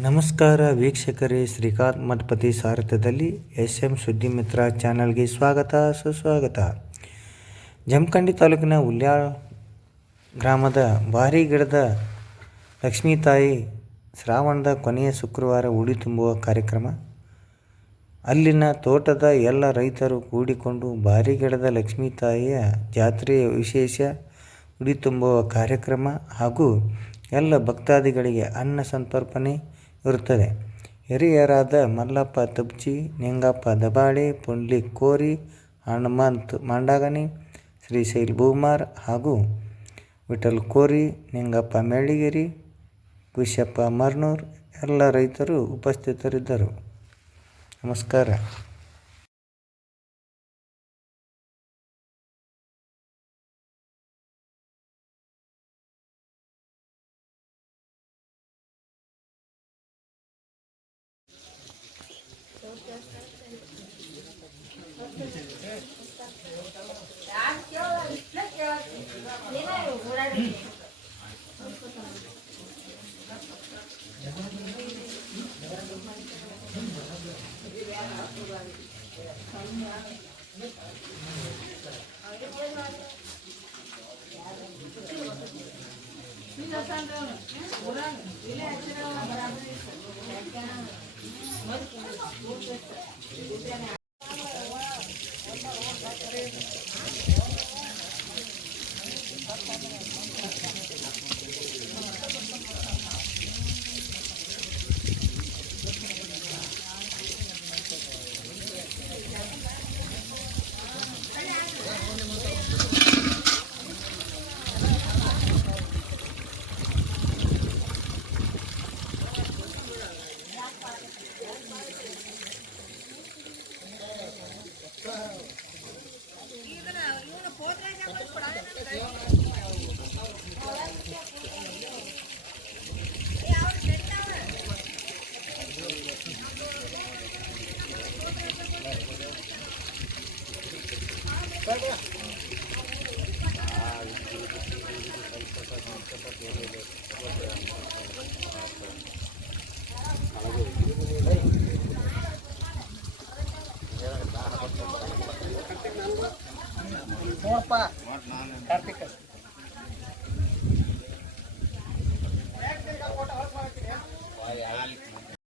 ನಮಸ್ಕಾರ ವೀಕ್ಷಕರೇ, ಶ್ರೀಕಾಂತ್ ಮಠಪತಿ ಸಾರಥ್ಯದಲ್ಲಿ ಎಸ್ ಎಂ ಸುದ್ದಿಮಿತ್ರ ಚಾನಲ್ಗೆ ಸ್ವಾಗತ, ಸುಸ್ವಾಗತ. ಜಮಖಂಡಿ ತಾಲೂಕಿನ ಉಲ್ಯಾಳ್ ಗ್ರಾಮದ ಭಾರಿ ಗಿಡದ ಲಕ್ಷ್ಮೀ ತಾಯಿ ಶ್ರಾವಣದ ಕೊನೆಯ ಶುಕ್ರವಾರ ಉಡಿ ತುಂಬುವ ಕಾರ್ಯಕ್ರಮ. ಅಲ್ಲಿನ ತೋಟದ ಎಲ್ಲ ರೈತರು ಕೂಡಿಕೊಂಡು ಭಾರಿ ಗಿಡದ ಲಕ್ಷ್ಮೀ ತಾಯಿಯ ಜಾತ್ರೆಯ ವಿಶೇಷ ಉಡಿ ತುಂಬುವ ಕಾರ್ಯಕ್ರಮ ಹಾಗೂ ಎಲ್ಲ ಭಕ್ತಾದಿಗಳಿಗೆ ಅನ್ನ ಸಂತರ್ಪಣೆ ಇರುತ್ತದೆ. ಹಿರಿಯರಾದ ಮಲ್ಲಪ್ಪ ತಬ್ಚಿ ನಿಂಗಪ್ಪ ದಬಾಳೆ, ಪುಂಡ್ಲಿ ಕೋರಿ, ಹನುಮಂತ್ ಮಂಡಗನಿ ಶ್ರೀಶೈಲ್ ಭೂಮಾರ್ ಹಾಗೂ ವಿಠಲ್ ಕೋರಿ, ನಿಂಗಪ್ಪ ಮೆಳ್ಳಿಗಿರಿ ಕುಶಪ್ಪ ಮರ್ನೂರ್ ಎಲ್ಲ ರೈತರು ಉಪಸ್ಥಿತರಿದ್ದರು. ನಮಸ್ಕಾರ. 皆さんどうも。Thank you.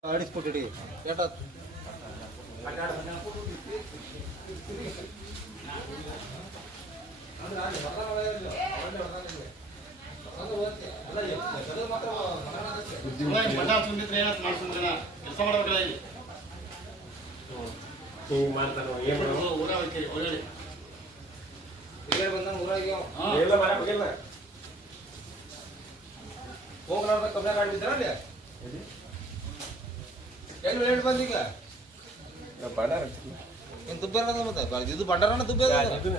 ಆಡಿಸ್ಬಿಟ್ಟಿಡಿ ಕೇಟ ಹಿಂಗ್ ಮಾಡ್ತಾನೋ? ಏನ್ ಮಾಡೋದು? ಹಿರಿಯರ್ ಬಂದ ಊರಾಗ. ಎಲ್ಲ. ಹೋಗ್ಲಾರ್ದ ಕಬ್ಬಿಣ ಅಲ್ಲಿ. ಎಲ್ಲಿ? ಲೇಟ್ ಬಂದೀಗ ನಾವ್ ಏನ್ ದುಬ್ಬ ಇರೋದ ಮತ್ತೆ ಇದು ಬಂಡಾರನ ದುಬ್ಬ ಇರೋದ? ಗಾಡಿ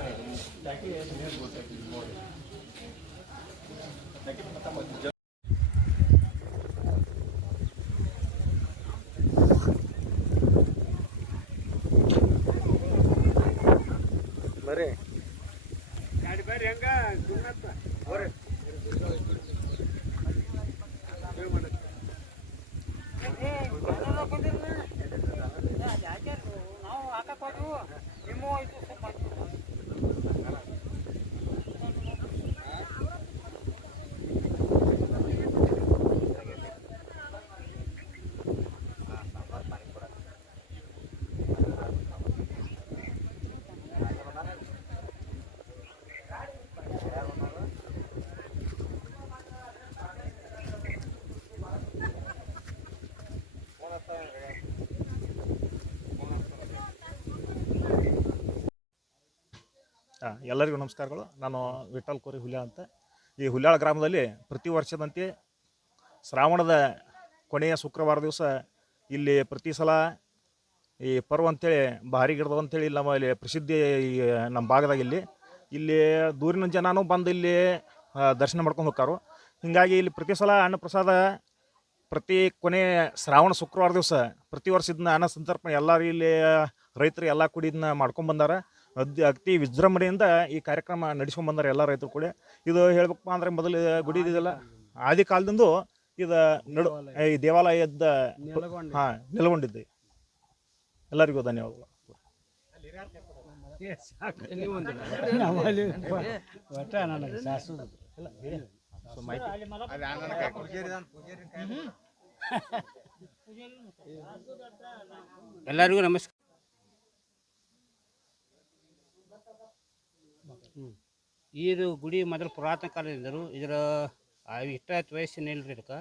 ಜಾಕಿ ಎಷ್ಟು ನೀರ್ ಗೊತ್ತೈತಿ ನೋಡಿ. ಜಾಕಿ ಮತ್ತೆ ಮತ್ತೆ ಜ- ಬರ್ರಿ ನಾವು ಹಾಕಕ್ ಎಲ್ಲರಿಗೂ ನಮಸ್ಕಾರಗಳು. ನಾನು ವಿಠಲ್ ಕೋರಿ ಹುಲ್ಯಾಳ ಅಂತ. ಈ ಹುಲ್ಯಾಳ ಗ್ರಾಮದಲ್ಲಿ ಪ್ರತಿ ವರ್ಷದಂತೆ ಶ್ರಾವಣದ ಕೊನೆಯ ಶುಕ್ರವಾರ ದಿವಸ ಇಲ್ಲಿ ಪ್ರತಿ ಸಲ ಈ ಪರ್ವ ಅಂತೇಳಿ ಭಾರಿ ಗಿಡದ ಅಂತೇಳಿ ನಮ್ಮ ಇಲ್ಲಿ ಪ್ರಸಿದ್ಧಿ ನಮ್ಮ ಭಾಗದಾಗ ಇಲ್ಲಿ. ಇಲ್ಲಿ ದೂರಿನ ಜನನೂ ಬಂದು ಇಲ್ಲಿ ದರ್ಶನ ಮಾಡ್ಕೊಂಡು ಹೋಗ್ತಾರೋ. ಹೀಗಾಗಿ ಇಲ್ಲಿ ಪ್ರತಿ ಸಲ ಅನ್ನ ಪ್ರಸಾದ ಪ್ರತಿ ಕೊನೆ ಶ್ರಾವಣ ಶುಕ್ರವಾರ ದಿವಸ ಪ್ರತಿ ವರ್ಷ ಅನ್ನ ಸಂತರ್ಪಣೆ ಎಲ್ಲರೂ ಇಲ್ಲಿ ರೈತರು ಎಲ್ಲ ಕೂಡಿ ಮಾಡ್ಕೊಂಡು ಬಂದಾರ. ಅತಿ ಅತಿ ವಿಜೃಂಭಣೆಯಿಂದ ಈ ಕಾರ್ಯಕ್ರಮ ನಡೆಸ್ಕೊಂಡು ಬಂದಾರೆ ಎಲ್ಲ ರೈತರು ಕೂಡ. ಇದು ಹೇಳ್ಬೇಕಪ್ಪ ಅಂದ್ರೆ ಮೊದಲು ಗುಡಿ ಇದೆಯಲ್ಲ ಆದಿ ಕಾಲದಿಂದ ಇದು ನಡು ಈ ದೇವಾಲಯದ ಹಾಂ ನೆಲಗೊಂಡಿದ್ದೆ ಎಲ್ಲರಿಗೂ ಧನ್ಯವಾದಗಳು. ಎಲ್ಲರಿಗೂ ನಮಸ್ಕಾರ. ಇದು ಗುಡಿ ಮೊದಲು ಪುರಾತನ ಕಾಲದಿಂದಲೂ ಇದರ ಇಷ್ಟ ವಯಸ್ಸಿನ ರೀ ಇದಕ್ಕೆ.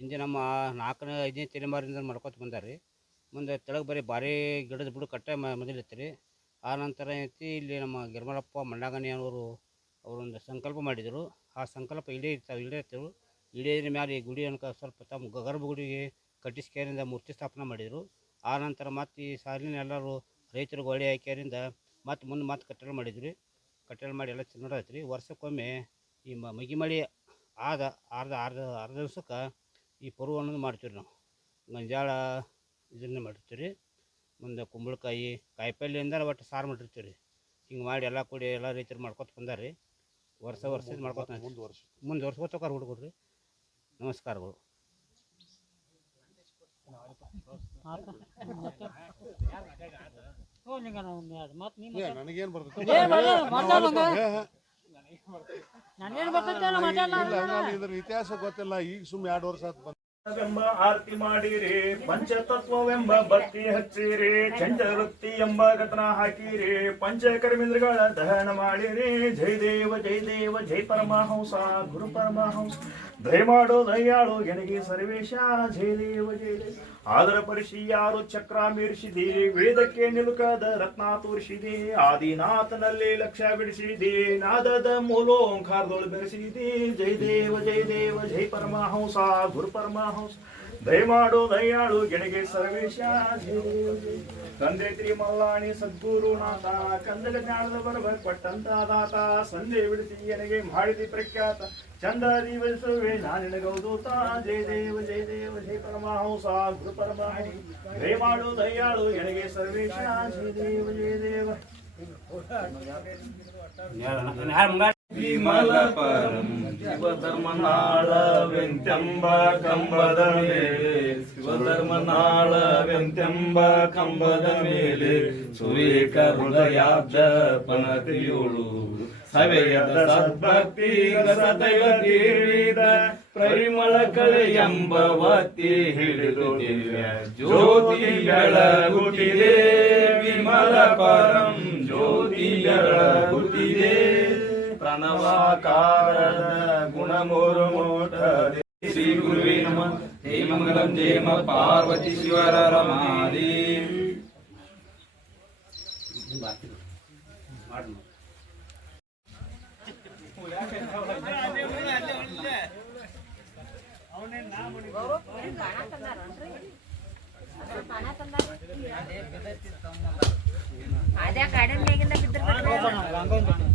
ಹಿಂದೆ ನಮ್ಮ ನಾಲ್ಕನೇ, ಐದನೇ ತಲೆಮಾರಿಂದ ಮಾಡ್ಕೊತ ಬಂದಾರೆ ಮುಂದೆ ತೆಳಗೆ ಬರೀ ಭಾರಿ ಗಿಡದ ಬಿಡು ಕಟ್ಟೆ ಮೊದಲಿತ್ತು ರೀ ಆ ನಂತರ ಐತಿ ಇಲ್ಲಿ ನಮ್ಮ ಗಿರ್ಮಲಪ್ಪ ಮಂಡಾಗಣಿ ಅವರು ಅವರೊಂದು ಸಂಕಲ್ಪ ಮಾಡಿದರು. ಆ ಸಂಕಲ್ಪ ಇಲ್ಲೇ ಇರ್ತಾವೆ ಇಡೇ ಇರ್ತವೆ ಇಡೇದ್ರ ಮೇಲೆ ಈ ಗುಡಿ ಅನ್ಕ ಸ್ವಲ್ಪ ತಮ್ಮ ಗರ್ಭಗುಡಿಗೆ ಕಟ್ಟಿಸ್ಕೇರಿಂದ ಮೂರ್ತಿ ಸ್ಥಾಪನೆ ಮಾಡಿದರು. ಆ ನಂತರ ಮತ್ತು ಈ ಸಾಲಿನ ಎಲ್ಲರೂ ರೈತರಿಗೆ ಒಳ್ಳೆ ಹಾಕ್ಯಾರಿಂದ ಮತ್ತು ಮುಂದೆ ಮತ್ತೆ ಕಟ್ಟಡ ಮಾಡಿದ್ರಿ. ಕಟ್ಟಡ ಮಾಡಿ ಎಲ್ಲ ನೋಡೈತೆ ರೀ ವರ್ಷಕ್ಕೊಮ್ಮೆ ಈ ಮ ಮಗಿ ಮಳೆ ಆದ ಅರ್ಧ ಅರ್ಧ ಅರ್ಧ ದಿವ್ಸಕ್ಕೆ ಈ ಪರ್ವ ಅನ್ನೋದು ಮಾಡ್ತೀವಿ ನಾವು. ಗಂಜಾಳ ಇದನ್ನೇ ಮಾಡಿರ್ತೀವಿ ರೀ ಮುಂದೆ ಕುಂಬಳಕಾಯಿ ಕಾಯಿಪಲ್ಲೆಯಿಂದ ಒಟ್ಟು ಸಾರು ಮಾಡಿರ್ತೀವಿ ರೀ ಹಿಂಗೆ ಮಾಡಿ ಎಲ್ಲ ಕೂಡಿ ಎಲ್ಲ ರೈತರು ಮಾಡ್ಕೊತ ಬಂದಾರ ರೀ ವರ್ಷ ವರ್ಷ ಮಾಡ್ಕೊತ ಮುಂದೆ ವರ್ಷ. ಮುಂದೆ ನನಗೇನು ನಾನೇನು ಬರ್ತೈತೆ ಇದ್ರ ಇತಿಹಾಸ ಗೊತ್ತಿಲ್ಲ ಈಗ ಸುಮ್ಮನೆ ಎರಡು ವರ್ಷ ಎಂಬ ಆರತಿ ಮಾಡಿರಿ, ಪಂಚತತ್ವವೆಂಬ ಬತ್ತಿ ಹಚ್ಚಿರಿ ಚಂಚವೃತ್ತಿ ಎಂಬ ಗತನ ಹಾಕಿರಿ, ಪಂಚಕರ್ಮೇಂದ್ರಗಳ ದಹನ ಮಾಡಿರಿ. ಜೈ ದೇವ ಜೈ ದೇವ, ಜೈ ಪರಮಹಂಸ, ಗುರು ಪರಮಹಂಸ. ದಯಮಾಡು ದಯಾಳು, ಎನಗೆ ಸರ್ವೇಶ. ಜೈ ದೇವ ಜೈ ದೇವ. ಆದರ ಪರಿಶಿ ಯಾರು ಚಕ್ರ ಮೀರಿಸಿದಿ, ವೇದಕ್ಕೆ ನಿಲುಕದ ರತ್ನ ತೋರಿಸಿದಿ, ಆದಿನಾಥನಲ್ಲಿ ಲಕ್ಷ್ಯ ಬಿಡಿಸಿದಿ, ನಾದದ ಮೂಲೋಂಕಾರದೊಳು ಬೆರೆಸಿದಿ. ಜೈ ದೇವ ಜೈ ದೇವ. ಪರಮಹಂಸ ಗುರು ಪರಮಹಂಸ ದಯಮಾಡು ದಯಾಳು ಗೆಣಗೆ ಸರ್ವೇಶ ತಂದೆ ತ್ರಿ ಮಲ್ಲಾಣಿ ಸದ್ಗುರು ನಾಥ ಕಂದಲ ಜ್ಞಾನದ ಬರಬ ಕೊಟ್ಟಂತ ದಾತ ಸಂಧೆ ಬಿಡಿಸಿ ಎನಗೆ ಮಾಡಿದಿ ಪ್ರಖ್ಯಾತ ಚಂದ ದಿವಸವೇ ನಾನಿನಗೌದೂತ ಜಯ ದೇವ ಜಯ ದೇವ ಜಯ ಪರಮಹಂಸ ಗುರು ಪರಮಹಂಸ ದಯಮಾಡು ದಯಾಳು ಎನಗೆ ಸರ್ವೇಶ ಜಯ ದೇವ ಜಯ ದೇವ ವಿಮಲ ಪರಂ ಶಿವಧರ್ಮನಾಳ ವ್ಯಂತ್ಯಂಬ ಕಂಬದ ಮೇಲೆ ಶಿವಧರ್ಮನಾಳ ವ್ಯಂತ್ಯಂಬ ಕಂಬದ ಮೇಲೆ ಸುರೇಖ ಹೃದಯಾಬ್ಜ ಪನತಿಯೋಳು. ಸವೆಯದ ಸದ್ಭಕ್ತಿ ಸದಯ ತೀರಿದ ಪರಿಮಳ ಕಳೆ ಎಂಬ ವತಿ ಹಿಡಿದು ಜ್ಯೋತಿ ಬೆಳಗುತ್ತಿದೆ. ವಿಮಲ ಪರಂ ಜ್ಯೋತಿ ಬೆಳಗುತ್ತಿದೆ. ಪ್ರಣವಾಕಾರದ ಗುಣಮೋರು ಮೋಟ ಶ್ರೀ ಗುರುವೇ ನಮಃ ಜೈ ಮಂಗಲಂ ಜಯ ಮ ಪಾರ್ವತಿ ಶಿವರ ರಮಾರಿ ಅದೇ ಗಾರ್ಡನ್ ಮ್ಯಾಗಿಂದ ಬಿದ್ದಿರ್ಬೇಕು ತಗೋಬೇಕು ಅವು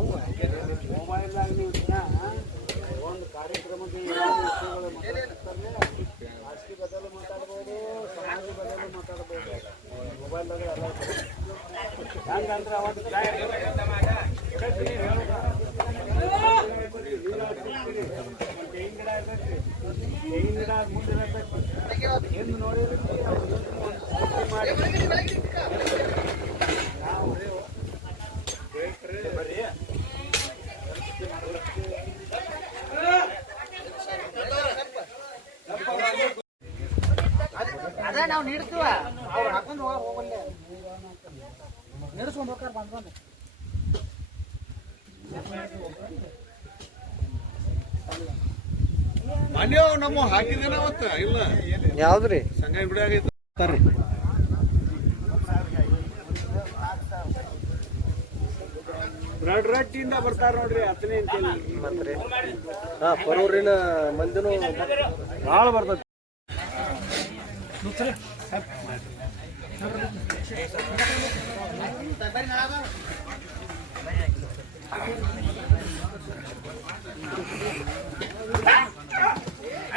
ಅದ ನಾವು ನೀಡ್ತೀವ. ಅವ್ರು ಹಾಕೊಂಡು ಹೋಗ ಹೋಗಲ್ಲ ನಡೆಸ್ಕೊಂಡು ಹೋಗ್ತಾರೆ ಬಂದ್ ಬಂದು. ಮನ್ಯೋ ನಮ್ಮ ಹಾಕಿದೇನ ಅವತ್ತ ಇಲ್ಲ. ಯಾವ್ದ್ರಿ? ಸಂಗಾಯಿ ಬಿಡಿ ಆಗೈತೆ. ರಡ್ ರಟ್ಟಿಂದ ಬರ್ತಾರ ನೋಡ್ರಿ ಹತ್ತನೇ ಮತ್ರಿ ಹಾ ಪರೂರಿನ ಮಂದಿನೂ ಭಾಳ ಬರ್ತೈತಿ.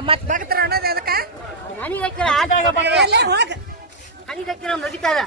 ಮತ್ತೆ ಭಕ್ತರು ಅನ್ನೋದು ಅದಕ್ಕೆ? ಹೋಗ. ನಡೀತಾರ ಹಾಕಿರ ನಡೀತದ